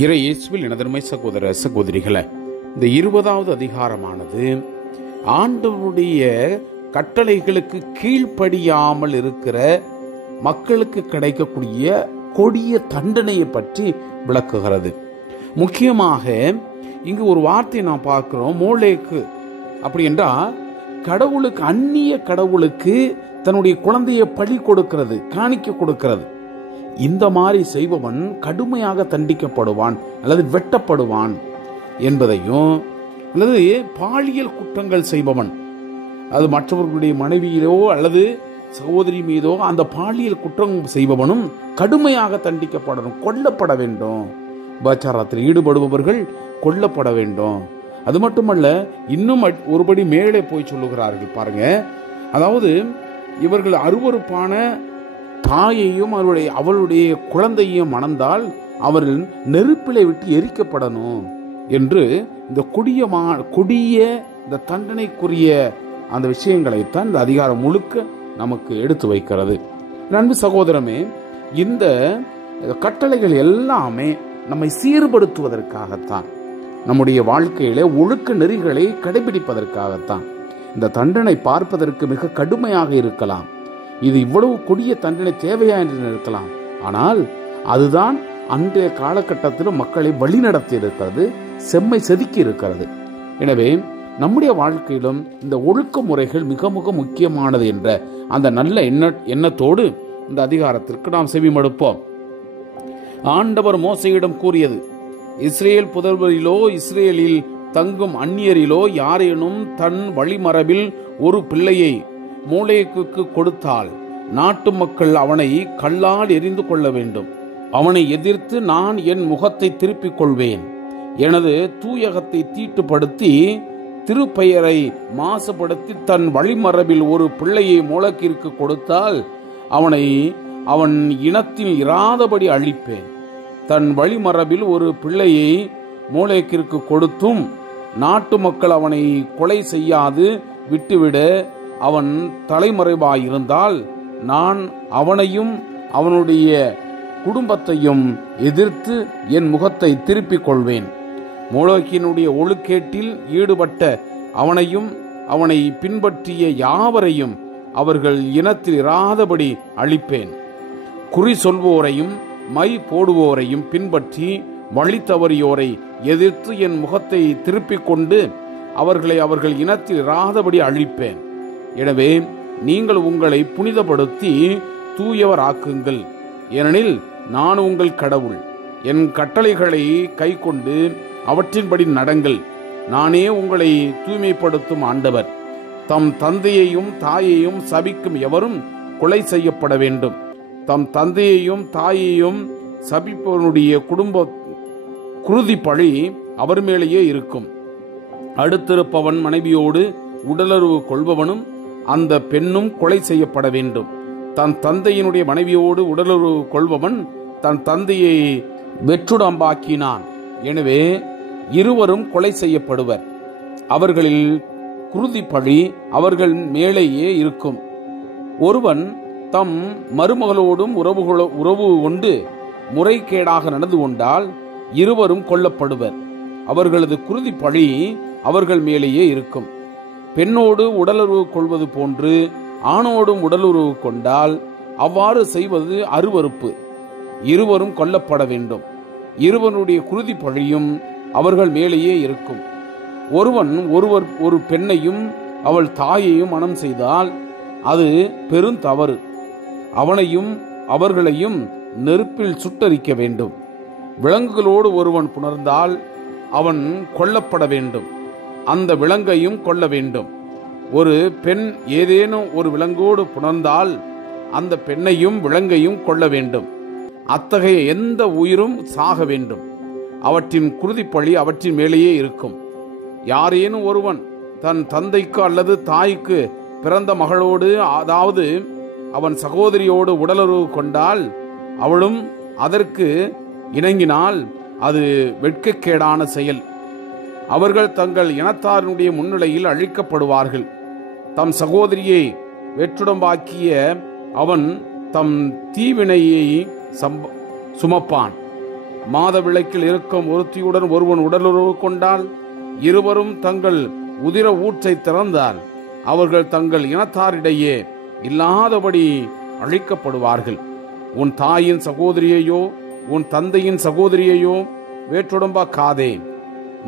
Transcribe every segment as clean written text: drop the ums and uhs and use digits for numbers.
இறை இயேசுவில் எனதருமை சகோதர சகோதரிகளே, இந்த 20வது அதிகாரமானது ஆண்டவருடைய கட்டளைகளுக்கு கீழ்ப்படியாமல் இருக்கிற மக்களுக்கு கிடைக்கக்கூடிய கொடிய தண்டனையை பற்றி விளக்குகிறது. முக்கியமாக இங்கு ஒரு வார்த்தை நாம் பார்க்கிறோம், மோலேக்கு. அப்படி என்றால் கடவுளுக்கு, அந்நிய கடவுளுக்கு தன்னுடைய குழந்தையை பலி கொடுக்கிறது, காணிக்க கொடுக்கிறது. இந்த மாதிரி செய்பவன் கடுமையாக தண்டிக்கப்படுவான் அல்லது வெட்டப்படுவான் என்பதையும், அல்லது பாலியல் குற்றங்கள் செய்பவன், அது மற்றவர்களுடைய மனைவியிலோ அல்லது சகோதரி மீதோ அந்த பாலியல் குற்றம் செய்பவனும் கடுமையாக தண்டிக்கப்படணும், கொல்லப்பட வேண்டும். விபச்சாரத்தில் ஈடுபடுபவர்கள் கொல்லப்பட வேண்டும். அது மட்டுமல்ல, இன்னும் ஒருபடி மேலே போய் சொல்லுகிறார்கள் பாருங்க. அதாவது இவர்கள் அருவருப்பான தாயையும் அவளுடைய குழந்தையும் மணந்தால் அவர்கள் நெருப்பிலை விட்டு எரிக்கப்படணும் என்று இந்த கொடிய இந்த தண்டனைக்குரிய அந்த விஷயங்களைத்தான் இந்த அதிகாரம் முழுக்க நமக்கு எடுத்து வைக்கிறது. அன்பு சகோதரமே, இந்த கட்டளைகள் எல்லாமே நம்மை சீர்படுத்துவதற்காகத்தான், நம்முடைய வாழ்க்கையில ஒழுக்க நெறிகளை கடைபிடிப்பதற்காகத்தான். இந்த தண்டனை பார்ப்பதற்கு மிக கடுமையாக இருக்கலாம், இது இவ்வளவு கொடிய தண்டனை தேவையா என்று இருக்கலாம். ஆனால் அதுதான் அன்றைய காலகட்டத்திலும் மக்களை வழிநடத்தி இருக்கிறது, செம்மை செதுக்கி இருக்கிறது. எனவே நம்முடைய வாழ்க்கையிலும் இந்த ஒழுக்க முறைகள் மிக மிக முக்கியமானது என்ற அந்த நல்ல எண்ணத்தோடு இந்த அதிகாரத்திற்கு நாம் செவிமடுப்போம். ஆண்டவர் மோசேயிடம் கூறியது, இஸ்ரேல் புதல்வரிலோ இஸ்ரேலில் தங்கும் அந்நியரிலோ யாரேனும் தன் வழிமரபில் ஒரு பிள்ளையை மோலேக்குக்கு கொடுத்தால் நாட்டு மக்கள் அவனை கல்லால் எரிந்து கொள்ள வேண்டும். அவனை எதிர்த்து நான் என் முகத்தை திருப்பிக் கொள்வேன். எனது தூயகத்தை தீட்டுப்படுத்தி திருப்பெயரை மாசுபடுத்தி தன் வழிமரபில் ஒரு பிள்ளையை மோலேக்கிற்கு கொடுத்தால் அவன் இனத்தில் இராதபடி அழிப்பேன். தன் வழிமரபில் ஒரு பிள்ளையை மோலேக்கிற்கு கொடுத்தும் நாட்டு மக்கள் அவனை கொலை செய்யாது விட்டுவிட அவன் தலைமறைவாயிருந்தால் நான் அவனையும் அவனுடைய குடும்பத்தையும் எதிர்த்து என் முகத்தை திருப்பிக் கொள்வேன். மோலேக்கினுடைய ஒழுக்கேட்டில் ஈடுபட்ட அவனையும் அவனை பின்பற்றிய யாவரையும் அவர்கள் இனத்தில் இராதபடி அழிப்பேன். குறி சொல்வோரையும் மை போடுவோரையும் பின்பற்றி வழி தவறியோரை எதிர்த்து என் முகத்தை திருப்பிக் கொண்டு அவர்களை அவர்கள் இனத்தில் இராதபடி அழிப்பேன். எனவே நீங்கள் உங்களை புனிதப்படுத்தி தூயவர் ஆக்குங்கள், ஏனெனில் நான் உங்கள் கடவுள். என் கட்டளைகளை கை கொண்டு அவற்றின்படி நடங்கள். நானே உங்களை தூய்மைப்படுத்தும் ஆண்டவர். தம் தந்தையையும் தாயையும் சபிக்கும் எவரும் கொலை செய்யப்பட வேண்டும். தம் தந்தையையும் தாயையும் சபிப்பவனுடைய குடும்ப குருதி பழி அவர் மேலேயே இருக்கும். அடுத்திருப்பவன் மனைவியோடு உடலுறவு கொள்பவனும் அந்த பெண்ணும் கொலை செய்யப்பட வேண்டும். தன் தந்தையினுடைய மனைவியோடு உடலுறவு கொள்பவன் தன் தந்தையை வெற்றுடம்பாக்கினான். எனவே இருவரும் கொலை செய்யப்படுவர். அவர்களில் குருதி பழி அவர்கள் மேலேயே இருக்கும். ஒருவன் தம் மருமகளோடும் உறவு கொண்டு முறைகேடாக நடந்து கொண்டால் இருவரும் கொல்லப்படுவர். அவர்களது குருதி பழி அவர்கள் மேலேயே இருக்கும். பெண்ணோடு உடலுறவு கொள்வது போன்று ஆணோடும் உடலுறவு கொண்டால் அவ்வாறு செய்வது அருவருப்பு. இருவரும் கொல்லப்பட வேண்டும். இருவனுடைய குருதி பழியும் அவர்கள் மேலேயே இருக்கும். ஒருவன் ஒரு பெண்ணையும் அவள் தாயையும் மணம் செய்தால் அது பெருந்தவறு. அவனையும் அவர்களையும் நெருப்பில் சுட்டரிக்க வேண்டும். விலங்குகளோடு ஒருவன் புணர்ந்தால் அவன் கொல்லப்பட வேண்டும். அந்த விலங்கையும் கொல்ல வேண்டும். ஒரு பெண் ஏதேனும் ஒரு விலங்கோடு புணர்ந்தால் அந்த பெண்ணையும் விலங்கையும் கொல்ல வேண்டும். அத்தகைய எந்த உயிரும் சாக வேண்டும். அவற்றின் குருதிப்பழி அவற்றின் மேலேயே இருக்கும். யாரேனும் ஒருவன் தன் தந்தைக்கு அல்லது தாய்க்கு பிறந்த மகளோடு, அதாவது அவன் சகோதரியோடு உடலுறவு கொண்டால் அவளும் அதற்கு இணங்கினால் அது வெட்கக்கேடான செயல். அவர்கள் தங்கள் இனத்தாரினுடைய முன்னிலையில் அழிக்கப்படுவார்கள். தம் சகோதரியை வெற்றுடம்பாக்கிய அவன் தம் தீவினையை சுமப்பான். மாதவிலக்கில் இருக்கும் ஒருத்தியுடன் ஒருவன் உடலுறவு கொண்டால், இருவரும் தங்கள் உதிர ஊற்றை திறந்தால், அவர்கள் தங்கள் இனத்தாரிடையே இல்லாதபடி அழிக்கப்படுவார்கள். உன் தாயின் சகோதரியையோ உன் தந்தையின் சகோதரியையோ வேற்றுடம்பாக்காதே.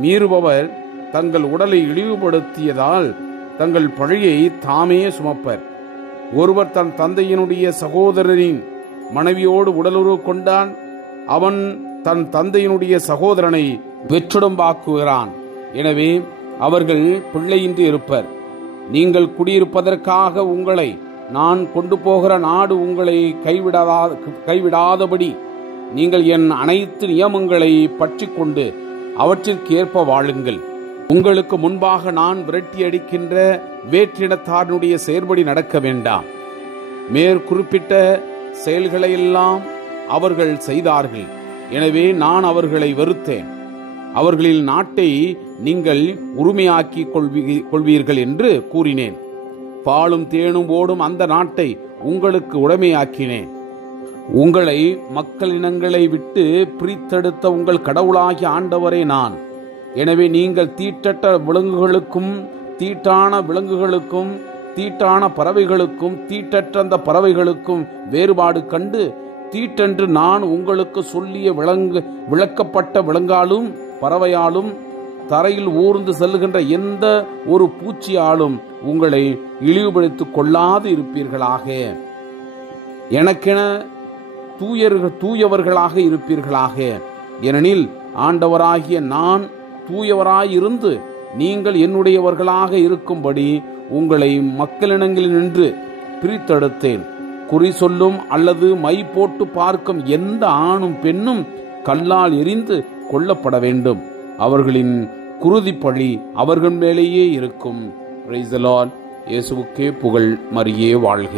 மீறுபவர் தங்கள் உடலை இழிவுபடுத்தியதால் தங்கள் பழியை தாமே சுமப்பர். ஒருவர் தன் தந்தையினுடைய சகோதரரின் மனைவியோடு உடலுறவு கொண்டான், அவன் தன் தந்தையினுடைய சகோதரனை வெற்றுடம்பாக்குகிறான். எனவே அவர்கள் பிள்ளையின்றி இருப்பர். நீங்கள் குடியிருப்பதற்காக உங்களை நான் கொண்டு போகிற நாடு உங்களை கைவிடாதபடி நீங்கள் என் அனைத்து நியமங்களை பற்றி கொண்டு அவற்றிற்கு ஏற்ப வாழுங்கள். உங்களுக்கு முன்பாக நான் விரட்டி அடிக்கின்ற வேற்றினத்தாருடைய செயற்படி நடக்க வேண்டாம். மேற்குறிப்பிட்ட செயல்களையெல்லாம் அவர்கள் செய்தார்கள். எனவே நான் அவர்களை வெறுத்தேன். அவர்களின் நாட்டை நீங்கள் உரிமையாக்கி கொள்வீர்கள் என்று கூறினேன். பாலும் தேனும் ஓடும் அந்த நாட்டை உங்களுக்கு உடைமையாக்கினேன். உங்களை மக்களினங்களை விட்டு பிரித்தெடுத்த உங்கள் கடவுளாகிய ஆண்டவரே நான். எனவே நீங்கள் தீட்டற்ற விலங்குகளுக்கும் தீட்டான விலங்குகளுக்கும் தீட்டான பறவைகளுக்கும் தீட்டற்ற அந்த பறவைகளுக்கும் வேறுபாடு கண்டு, தீட்டென்று நான் உங்களுக்கு சொல்லிய விளக்கப்பட்ட விலங்காலும் பறவையாலும் தரையில் ஊர்ந்து செல்லுகின்ற எந்த ஒரு பூச்சியாலும் உங்களை இழிவுபடுத்திக் கொள்ளாது இருப்பீர்களாக. எனக்கென தூயவர்களாக இருப்பீர்களாக. ஏனெனில் ஆண்டவராகிய நான் தூயவராயிருந்து நீங்கள் என்னுடையவர்களாக இருக்கும்படி உங்களை மக்களினங்களினின்று பிரித்தெடுத்தேன். குறி சொல்லும் அல்லது மை போட்டு பார்க்கும் எந்த ஆணும் பெண்ணும் கல்லால் எறிந்து கொல்லப்பட வேண்டும். அவர்களின் குருதி பழி அவர்கள் மேலேயே இருக்கும். Praise the Lord. இயேசுவுக்கே புகழ். மரியே வாழ்க.